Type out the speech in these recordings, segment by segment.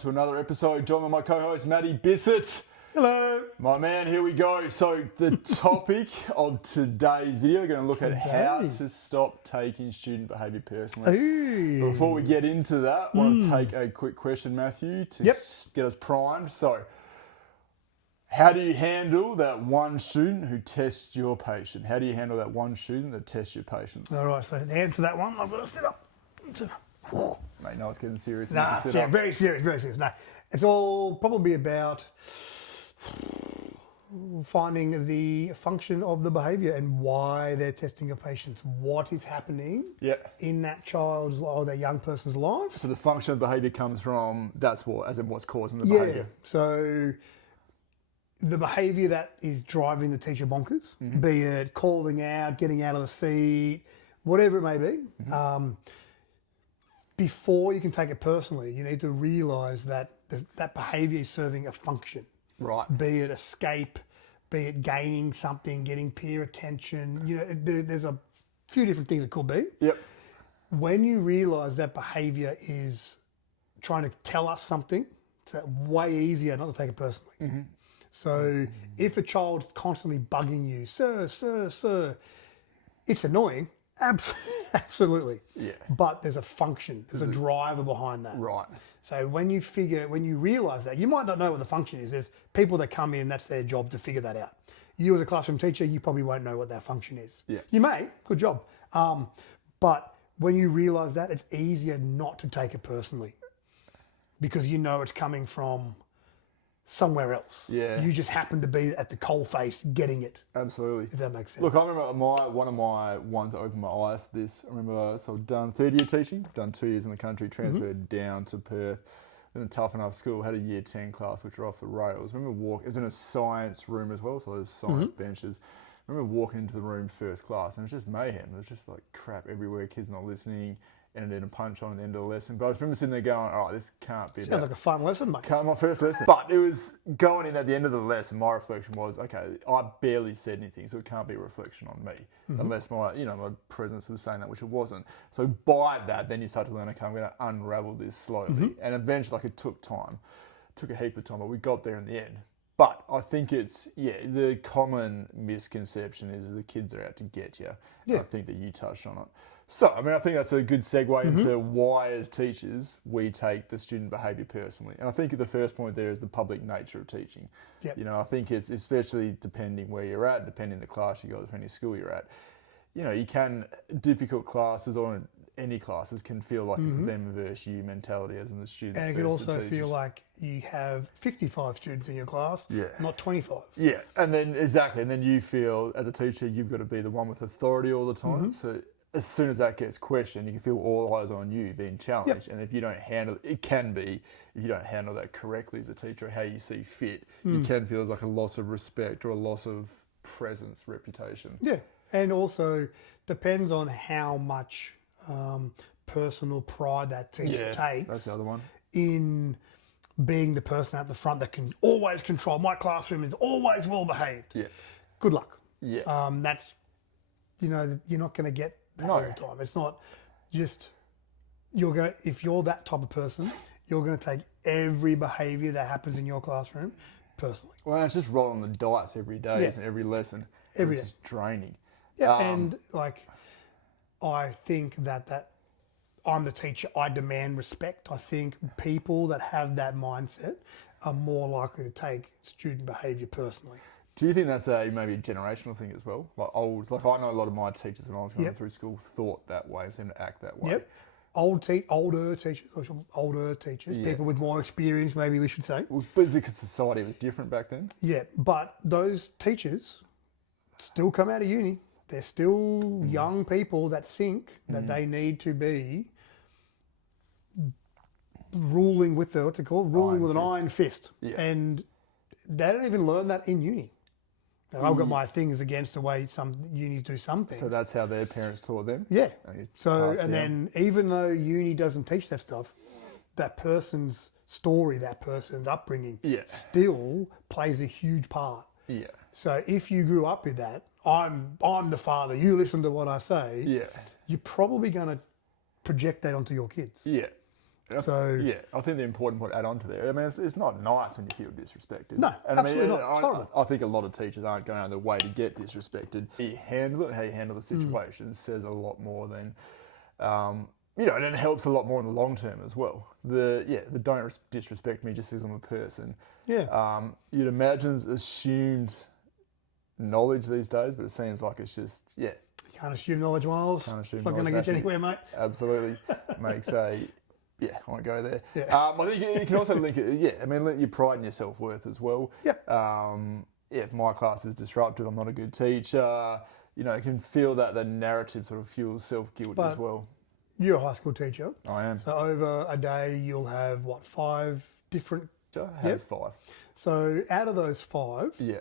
To another episode. Joined by my co-host Matty Bissett. Hello. My man, here we go. So the topic of today's video, we're going to look at how to stop taking student behaviour personally. Ooh. But before we get into that, I want to take a quick question, Matthew, to get us primed. So, how do you handle that one student who tests your patient? How do you handle that one student that tests your patients? All right, so to answer that one, I've got to sit up. Mate, no, it's getting serious. Nah, yeah, very serious, very serious. Nah, it's all probably about finding the function of the behaviour and why they're testing your patients. What is happening in that child's or that young person's life? So the function of the behaviour comes from, that's what, as in what's causing the behaviour. So the behaviour that is driving the teacher bonkers, be it calling out, getting out of the seat, whatever it may be. Before you can take it personally, you need to realise that that behaviour is serving a function. Right. Be it escape, be it gaining something, getting peer attention. You know, there's a few different things it could be. Yep. When you realise that behaviour is trying to tell us something, it's way easier not to take it personally. So if a child's constantly bugging you, sir, it's annoying. Absolutely. Yeah. But there's a function, there's a driver behind that. Right. So when you realise that, you might not know what the function is. There's people that come in, that's their job to figure that out. You as a classroom teacher, you probably won't know what that function is. Yeah. You may, good job. But when you realise that, it's easier not to take it personally because you know it's coming from somewhere else. Yeah. You just happen to be at the coalface getting it. Absolutely. If that makes sense. Look, I remember one of my ones that opened my eyes to this. I remember, so I've done third year teaching, done 2 years in the country, transferred down to Perth, in a tough enough school, had a year 10 class, which were off the rails. I remember it was in a science room as well, so there's science benches. I remember walking into the room first class and it was just mayhem. It was just like crap everywhere, kids not listening, ended in a punch on at the end of the lesson. But I just remember sitting there going, all right, this can't be Sounds like a fun lesson, mate. my first lesson. But it was going in at the end of the lesson, my reflection was, okay, I barely said anything, so it can't be a reflection on me. Unless my presence was saying that, which it wasn't. So by that, then you start to learn, okay, I'm going to unravel this slowly. And eventually, like, it took time. It took a heap of time, but we got there in the end. But I think it's, the common misconception is the kids are out to get you. Yeah. I think that you touched on it. So, I mean, I think that's a good segue into why, as teachers, we take the student behaviour personally. And I think the first point there is the public nature of teaching. Yep. You know, I think it's especially depending where you're at, depending the class you go, depending the school you're at. You know, difficult classes or any classes can feel like it's them versus you mentality as in the students. And it can also feel like you have 55 students in your class, not 25. Yeah, and then exactly, and then you feel as a teacher you've got to be the one with authority all the time. So as soon as that gets questioned, you can feel all eyes on you being challenged. And if you don't handle it, if you don't handle that correctly as a teacher, or how you see fit, you can feel like a loss of respect or a loss of presence, reputation. Yeah, and also depends on how much personal pride that teacher takes. That's the other one. In being the person at the front that can always control. My classroom is always well behaved. Yeah. Good luck. Yeah. That's, you're not going to get that all the time. It's not just, if you're that type of person, you're going to take every behaviour that happens in your classroom personally. Well, it's just rolling the dice every day, isn't it? Every lesson. Every day. It's draining. Yeah, and like, I think that I'm the teacher, I demand respect. I think people that have that mindset are more likely to take student behaviour personally. Do you think that's maybe a generational thing as well? Like I know a lot of my teachers when I was going through school thought that way, seemed to act that way. Yep. Older teachers, people with more experience, maybe we should say. Well, but because society was different back then. Yeah, but those teachers still come out of uni. They're still young people that think that they need to be ruling with an iron fist. Yeah. And they don't even learn that in uni. And I've got my things against the way some unis do some things. So that's how their parents taught them? Yeah. Then even though uni doesn't teach that stuff, that person's story, that person's upbringing still plays a huge part. Yeah. So if you grew up with that, I'm the father, you listen to what I say, you're probably going to project that onto your kids. Yeah. So yeah, I think the important point to add on to there, I mean, it's not nice when you feel disrespected. No, and absolutely I mean, not. It's horrible. I think a lot of teachers aren't going out of their way to get disrespected. How you handle it, how you handle the situation says a lot more than, you know, and it helps a lot more in the long term as well. The don't disrespect me just because I'm a person. yeah, You'd imagine it's assumed knowledge these days, but it seems like it's just, you can't assume knowledge, Miles. Can't assume It's not going to knowledge, get you anywhere, mate. absolutely makes a, I won't go there. Yeah. I think you can also link it, I mean, your pride and your self-worth as well. Yep. If my class is disrupted, I'm not a good teacher, you know, you can feel that the narrative sort of fuels self-guilt as well. You're a high school teacher. I am. So over a day, you'll have, 5 different... Has 5. So out of those 5 Yeah.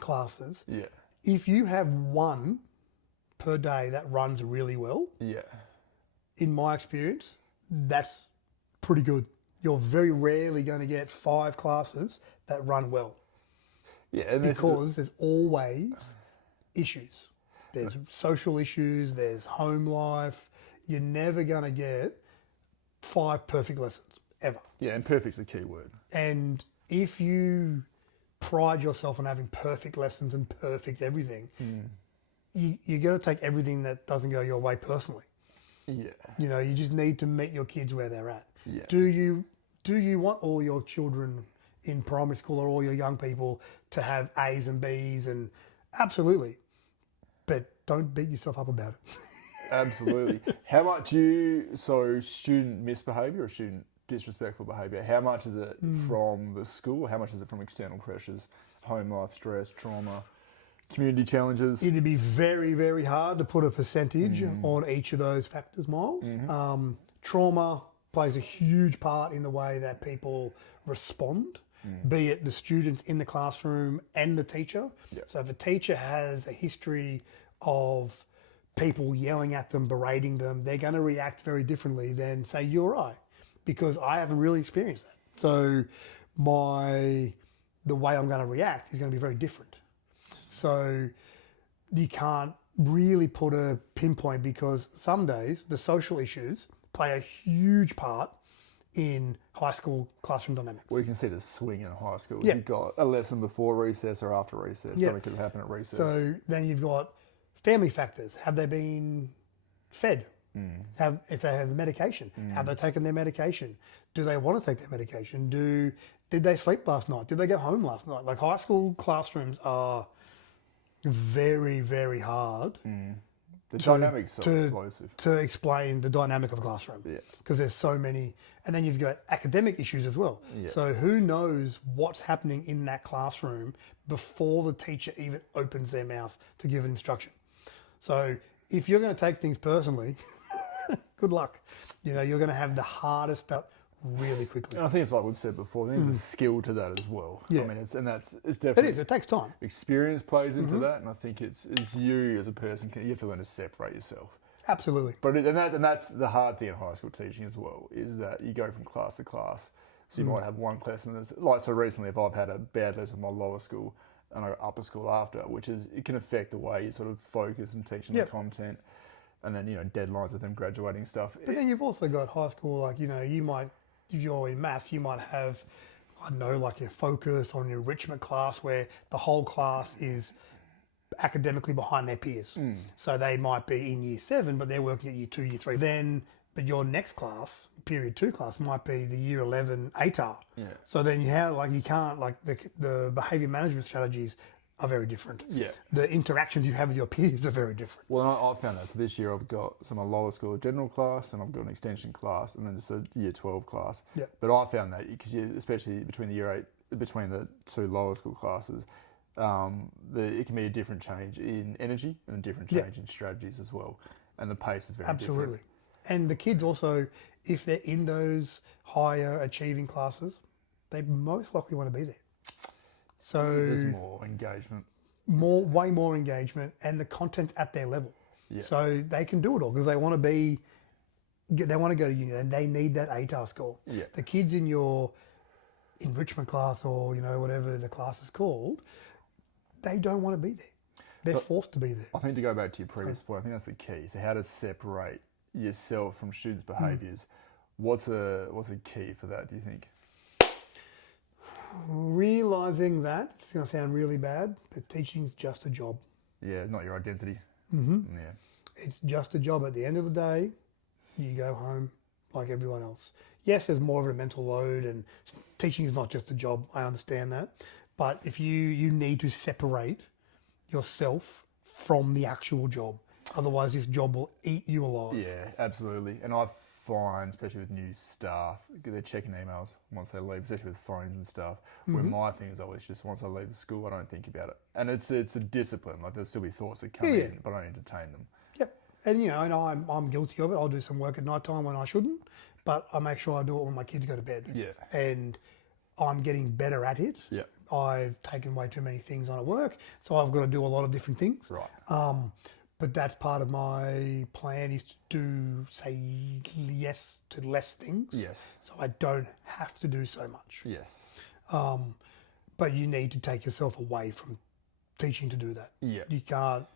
classes, Yeah. if you have 1 per day that runs really well, Yeah. in my experience, that's pretty good. You're very rarely going to get 5 classes that run well. Yeah. And Because there's always issues. There's social issues, there's home life. You're never going to get 5 perfect lessons, ever. Yeah, and perfect's the key word. And if you pride yourself on having perfect lessons and perfect everything, you're going to take everything that doesn't go your way personally. Yeah. You know, you just need to meet your kids where they're at. Yeah. Do you want all your children in primary school or all your young people to have A's and B's? And absolutely, but don't beat yourself up about it. Absolutely. How much student misbehaviour or student disrespectful behaviour, how much is it from the school? How much is it from external pressures, home life, stress, trauma, community challenges? It'd be very, very hard to put a percentage on each of those factors, Miles. Trauma plays a huge part in the way that people respond, be it the students in the classroom and the teacher. Yep. So if a teacher has a history of people yelling at them, berating them, they're going to react very differently than, say, you or I, because I haven't really experienced that. So the way I'm going to react is going to be very different. So you can't really put a pinpoint, because some days the social issues play a huge part in high school classroom dynamics. Well, you can see the swing in high school. Yeah. You've got a lesson before recess or after recess. Yeah. Something could happen at recess. So then you've got family factors. Have they been fed? If they have medication, have they taken their medication? Do they want to take their medication? Did they sleep last night? Did they go home last night? Like, high school classrooms are very, very hard. The dynamics are explosive. To explain the dynamic of a classroom. Yeah. Because there's so many. And then you've got academic issues as well. Yeah. So who knows what's happening in that classroom before the teacher even opens their mouth to give an instruction. So if you're going to take things personally, good luck. You know, you're going to have the hardest stuff really quickly. And I think it's like we've said before, there's a skill to that as well. Yeah. I mean, it's definitely... It is, it takes time. Experience plays into that, and I think it's you as a person, you have to learn to separate yourself. Absolutely. But that's the hard thing in high school teaching as well, is that you go from class to class. So you might have one class, and so recently, if I've had a bad lesson in my lower school and I go upper school after, it can affect the way you sort of focus and teaching the content, and then, you know, deadlines with them graduating stuff. But then you've also got high school, like, you know, you might, if you're in maths, you might have, I don't know, like a focus on an enrichment class where the whole class is academically behind their peers. So they might be in year 7, but they're working at year 2, year 3. But your next class, period 2 class, might be the year 11 ATAR. Yeah. So then you can't, like, the behaviour management strategies are very different. Yeah. The interactions you have with your peers are very different. Well, I found that. So this year I've got my lower school general class, and I've got an extension class, and then just a year 12 class. Yeah. But I found that, because especially between the 2 lower school classes, it can be a different change in energy and a different change in strategies as well. And the pace is very different. Absolutely. And the kids also, if they're in those higher achieving classes, they most likely want to be there. So there's more engagement. Way more engagement, and the content's at their level. Yeah. So they can do it all because they want to go to uni, and they need that ATAR score. Yeah. The kids in your enrichment class, or, you know, whatever the class is called, they don't want to be there. They're forced to be there. I think, to go back to your previous point, I think that's the key. So how to separate yourself from students' behaviours. What's a key for that, do you think? Realising that, it's going to sound really bad, but teaching's just a job. Yeah, not your identity. Mm-hmm. Yeah. It's just a job. At the end of the day, you go home like everyone else. Yes, there's more of a mental load, and teaching is not just a job. I understand that. But if you need to separate yourself from the actual job. Otherwise, this job will eat you alive. Yeah, absolutely. And I find, especially with new staff, they're checking emails once they leave, especially with phones and stuff. Where my thing is always just once I leave the school, I don't think about it. And it's a discipline. Like there'll still be thoughts that come in, but I don't entertain them. Yep. And and I'm guilty of it. I'll do some work at night time when I shouldn't, but I make sure I do it when my kids go to bed. Yeah. And I'm getting better at it. Yeah. I've taken way too many things on at work, so I've got to do a lot of different things. Right. But that's part of my plan is to say yes to less things. Yes. So I don't have to do so much. Yes. But you need to take yourself away from teaching to do that. Yeah. You can't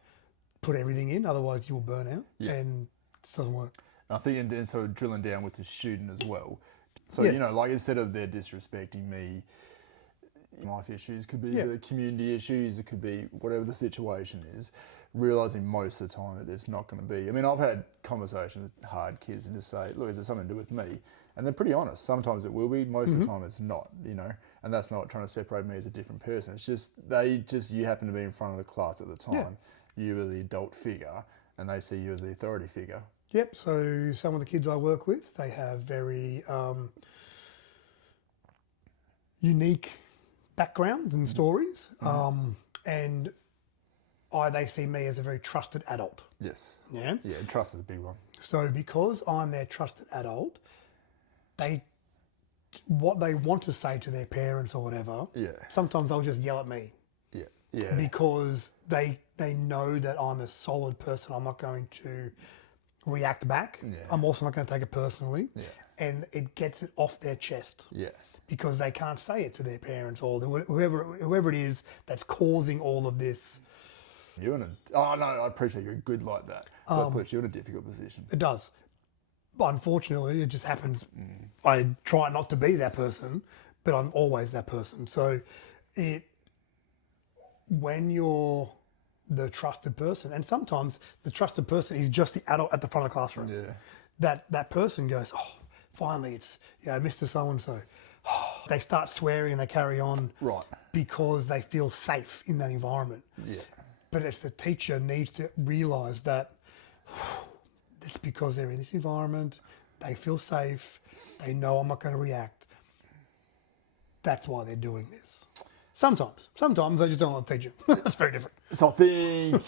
put everything in, otherwise you'll burn out. Yeah. And it doesn't work. I think, and so drilling down with the student as well. So, like instead of they're disrespecting me, life issues could be the community issues, it could be whatever the situation is, realising most of the time that it's not going to be. I mean, I've had conversations with hard kids and just say, look, is it something to do with me? And they're pretty honest. Sometimes it will be, most of the time it's not, and that's not trying to separate me as a different person. It's just, you happen to be in front of the class at the time. You are the adult figure and they see you as the authority figure. Yep. So some of the kids I work with, they have very unique backgrounds and stories, and they see me as a very trusted adult. Yes. Yeah. Yeah, trust is a big one. So because I'm their trusted adult, what they want to say to their parents or whatever, sometimes they'll just yell at me. Yeah. Yeah. Because they know that I'm a solid person. I'm not going to react back. Yeah. I'm also not going to take it personally. Yeah. And it gets it off their chest. Yeah. Because they can't say it to their parents or whoever it is that's causing all of this. I appreciate you're good like that. But it puts you in a difficult position. It does. But unfortunately, it just happens. I try not to be that person, but I'm always that person. So when you're the trusted person, and sometimes the trusted person is just the adult at the front of the classroom. Yeah. That person goes, oh, finally it's Mr. So-and-so. They start swearing and they carry on. Right. Because they feel safe in that environment. Yeah. But it's the teacher needs to realise that it's because they're in this environment, they feel safe, they know I'm not going to react. That's why they're doing this. Sometimes they just don't want to teach you. That's very different. So I think,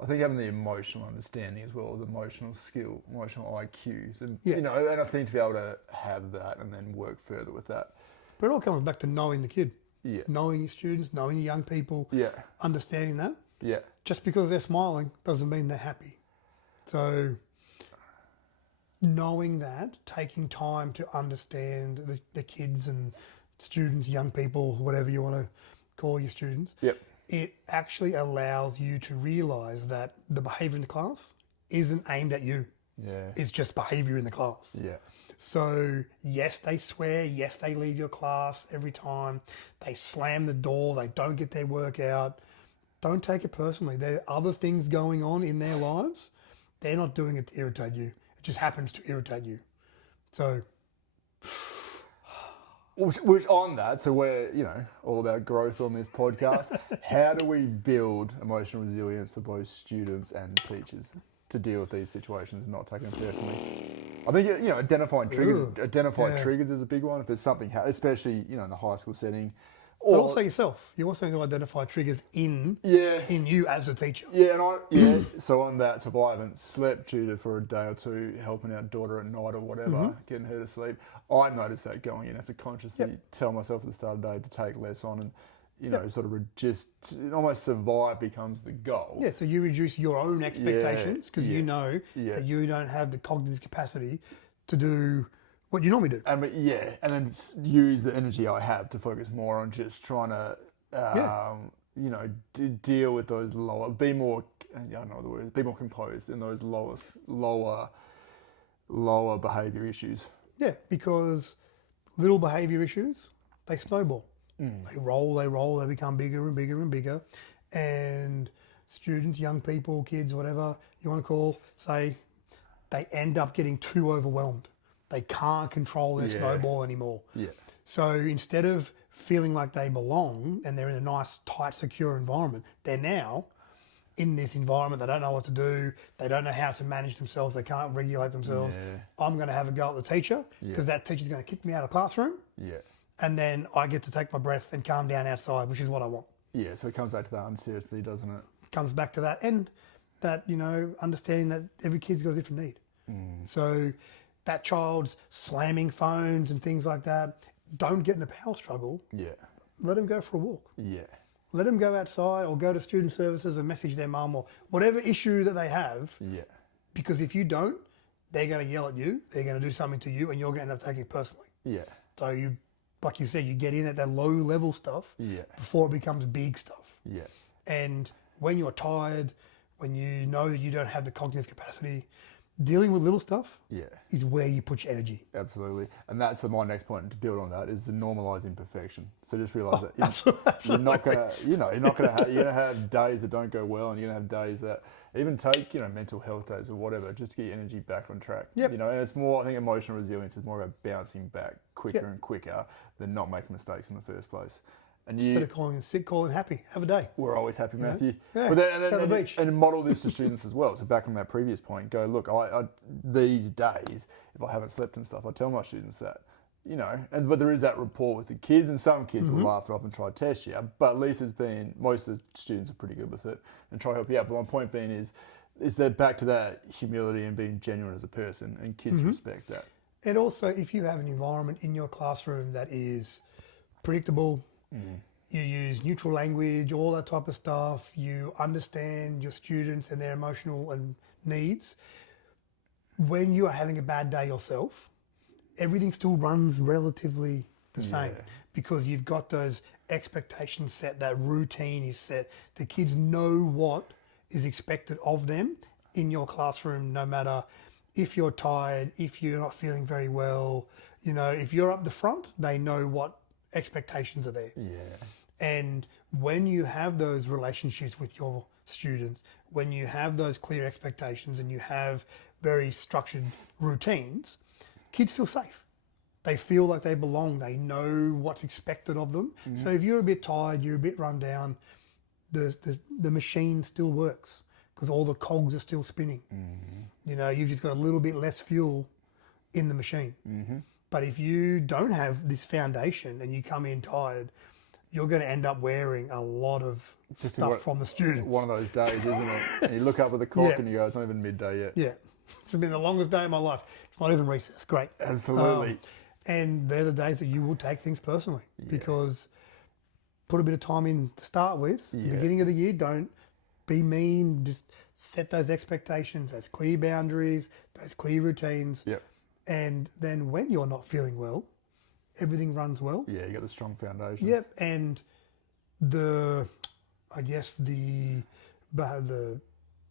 I think having the emotional understanding as well, the emotional skill, emotional IQ, and and I think to be able to have that and then work further with that. But it all comes back to knowing the kid. Yeah. Knowing your students, knowing your young people. Yeah. Understanding that. Yeah. Just because they're smiling doesn't mean they're happy. So knowing that, taking time to understand the kids and students, young people, whatever you want to call your students. Yep. It actually allows you to realise that the behaviour in the class isn't aimed at you. Yeah. It's just behaviour in the class. Yeah. So, yes, they swear. Yes, they leave your class every time. They slam the door. They don't get their work out. Don't take it personally. There are other things going on in their lives. They're not doing it to irritate you. It just happens to irritate you. So... Which on that, so we're, all about growth on this podcast. How do we build emotional resilience for both students and teachers to deal with these situations and not taking them personally? I think, identifying triggers is a big one. If there's something, especially, in the high school setting. But also yourself. You also need to identify triggers in you as a teacher. Yeah, and so on that, so if I haven't slept for a day or two, helping our daughter at night or whatever, getting her to sleep, I notice that going in. I have to consciously tell myself at the start of the day to take less on and, sort of just almost survive becomes the goal. Yeah, so you reduce your own expectations because you know that you don't have the cognitive capacity to do what you normally do. And then use the energy I have to focus more on just trying to deal with those lower, be more, I don't know the word, be more composed in those lower behaviour issues. Yeah, because little behaviour issues, they snowball. They roll, they become bigger and bigger and bigger. And students, young people, kids, whatever you want to call, say, they end up getting too overwhelmed. They can't control their snowball anymore. Yeah. So instead of feeling like they belong and they're in a nice, tight, secure environment, they're now in this environment. They don't know what to do. They don't know how to manage themselves. They can't regulate themselves. Yeah. I'm going to have a go at the teacher because that teacher's going to kick me out of the classroom. Yeah. And then I get to take my breath and calm down outside, which is what I want. Yeah, so it comes back to that uncertainty, doesn't it? Comes back to that, and that, understanding that every kid's got a different need. So that child's slamming phones and things like that, don't get in a power struggle. Yeah. Let them go for a walk. Yeah. Let them go outside or go to student services and message their mum or whatever issue that they have. Yeah. Because if you don't, they're going to yell at you, they're going to do something to you, and you're going to end up taking it personally. Yeah. So you, like you said, you get in at that low level stuff before it becomes big stuff. Yeah. And when you're tired, when you know that you don't have the cognitive capacity, dealing with little stuff is where you put your energy. Absolutely. And that's my next point to build on that is to normalise imperfection. So just realise that you're not going to, you're going to have days that don't go well, and you're going to have days that even take, mental health days or whatever, just to get your energy back on track. Yep. And it's more, I think emotional resilience is more about bouncing back quicker and quicker than not making mistakes in the first place. And instead of calling in sick, call in happy. Have a day. We're always happy, Matthew. Yeah, but then, and model this to students as well. So back on that previous point, go, look, I these days, if I haven't slept and stuff, I tell my students that, but there is that rapport with the kids, and some kids will laugh it off and try to test you, but at least most of the students are pretty good with it and try to help you out. But my point being is that back to that humility and being genuine as a person, and kids respect that. And also, if you have an environment in your classroom that is predictable, you use neutral language, all that type of stuff, you understand your students and their emotional and needs. When you are having a bad day yourself, everything still runs relatively the same because you've got those expectations set, that routine is set. The kids know what is expected of them in your classroom, no matter if you're tired, if you're not feeling very well. If you're up the front, they know what expectations are there. Yeah. And when you have those relationships with your students, when you have those clear expectations and you have very structured routines, kids feel safe. They feel like they belong. They know what's expected of them. So if you're a bit tired, you're a bit run down, the machine still works because all the cogs are still spinning. You've just got a little bit less fuel in the machine. But if you don't have this foundation and you come in tired, you're going to end up wearing a lot of stuff from the students. One of those days, isn't it? And you look up at the clock and you go, it's not even midday yet. Yeah. It's been the longest day of my life. It's not even recess. Great. Absolutely. And they're the days that you will take things personally because put a bit of time in to start with. The beginning of the year, don't be mean. Just set those expectations, those clear boundaries, those clear routines. Yep. And then when you're not feeling well, everything runs well. Yeah, you got the strong foundations. Yep, and the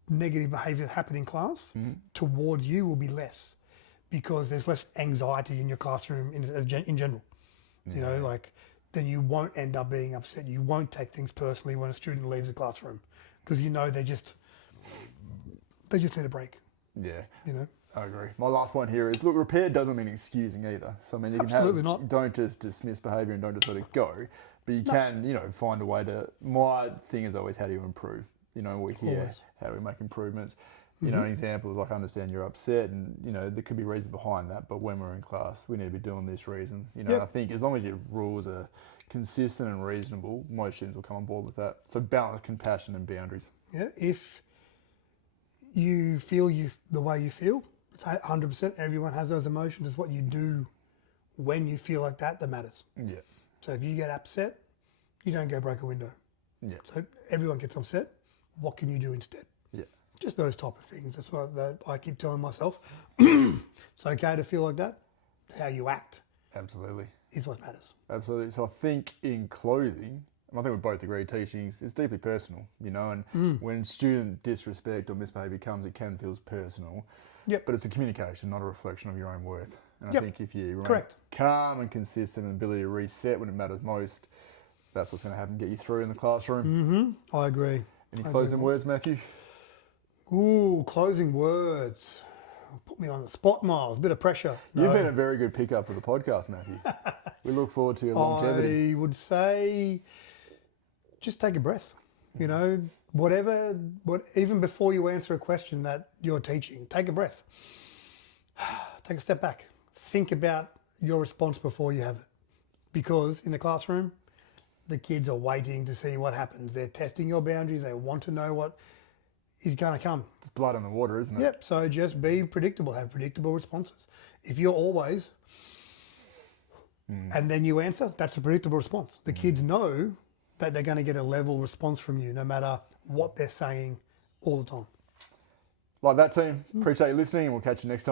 negative behaviour happening in class towards you will be less because there's less anxiety in your classroom in general. Yeah. Then you won't end up being upset. You won't take things personally when a student leaves the classroom because they just need a break. Yeah. I agree. My last point here is, look, repair doesn't mean excusing either. So, you can don't just dismiss behaviour and don't just let it go, but you can, find a way to, my thing is always, how do you improve? We hear, how do we make improvements? Examples like, I understand you're upset and, there could be reasons behind that, but when we're in class, we need to be doing this reason. I think as long as your rules are consistent and reasonable, most students will come on board with that. So balance compassion and boundaries. Yeah, if you feel the way you feel, 100%, everyone has those emotions. It's what you do when you feel like that matters. Yeah. So if you get upset, you don't go break a window. Yeah. So everyone gets upset. What can you do instead? Yeah. Just those type of things. That's what I keep telling myself. It's okay to feel like that. How you act. Absolutely. Is what matters. Absolutely. So I think in closing, I think we both agree teaching is deeply personal, you know, and when student disrespect or misbehaviour comes, it can feel personal. Yep. But it's a communication, not a reflection of your own worth. And Yep. I think if you remain Correct. calm and consistent and ability to reset when it matters most, that's what's going to happen, get you through in the classroom. I agree. Any closing words, Matthew? Ooh, closing words. Put me on the spot, Miles. Bit of pressure. You've been a very good pickup for the podcast, Matthew. We look forward to your longevity. I would say just take a breath. You know, even before you answer a question that you're teaching, take a breath. Take a step back. Think about your response before you have it. Because in the classroom, the kids are waiting to see what happens. They're testing your boundaries. They want to know what is going to come. It's blood in the water, isn't it? Yep. So just be predictable. Have predictable responses. If you're always and then you answer, that's a predictable response. The kids know that they're going to get a level response from you no matter what they're saying all the time. Like that, team. Appreciate you listening, and we'll catch you next time.